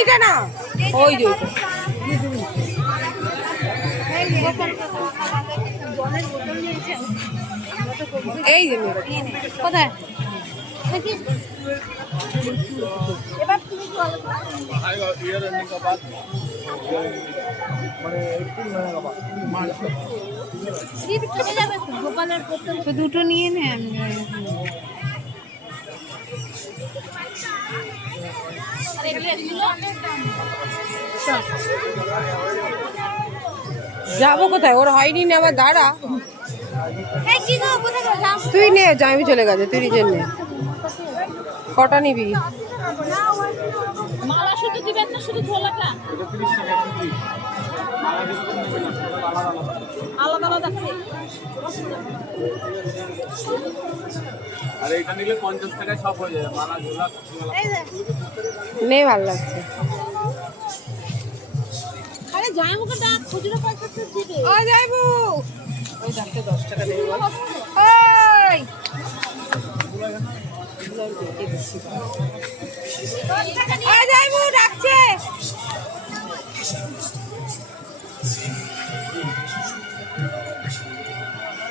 এইটা না, ওই যে এই যে কোথায় তো দুটো নিয়ে নে। যাবো কোথায়? ওর হয়নি না, আবার দাঁড়া। তুই নে, আমি চলে গেছে, তুই নিজের নে। কটা নিবি? মালা শুধু দিবেন না, শুধু ঝোলাটা আলাদা আলাদা করে। আর এটা নিলে 50 টাকায় সব হয়ে যাবে, মালা ঝোলা নে, ভালো লাগছে। আরে জামাইবাবুকে ডাক, খুচরো পয়সা তো দিবে। ও যাইবু, ওই ডাকতে 10 টাকা দেবে বল। ওই ওই যাইবু ডাকছে।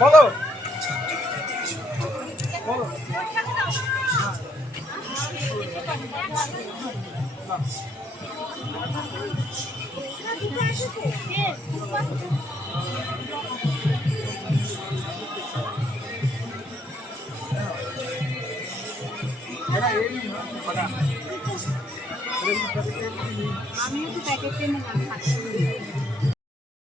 বলো বলো। আমি একটু প্যাকেট নিয়ে